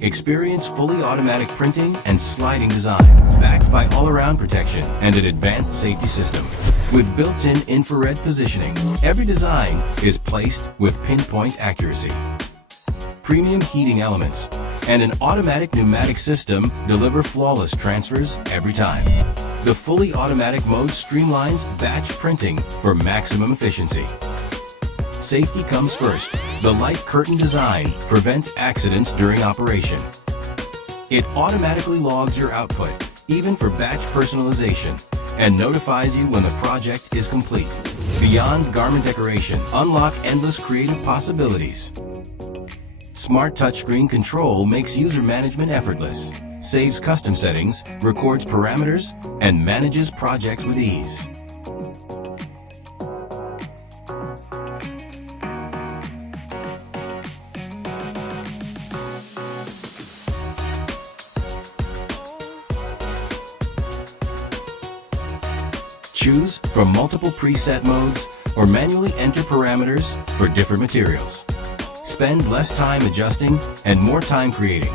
Experience fully automatic printing and sliding design, backed by all-around protection and an advanced safety system. With built-in infrared positioning, every design is placed with pinpoint accuracy. Premium heating elements and an automatic pneumatic system deliver flawless transfers every time. The fully automatic mode streamlines batch printing for maximum efficiency. Safety comes first. The light curtain design prevents accidents during operation. It automatically logs your output, even for batch personalization, and notifies you when the project is complete. Beyond garment decoration, unlock endless creative possibilities. Smart touchscreen control makes user management effortless, saves custom settings, records parameters, and manages projects with ease. Choose from multiple preset modes or manually enter parameters for different materials. Spend less time adjusting and more time creating.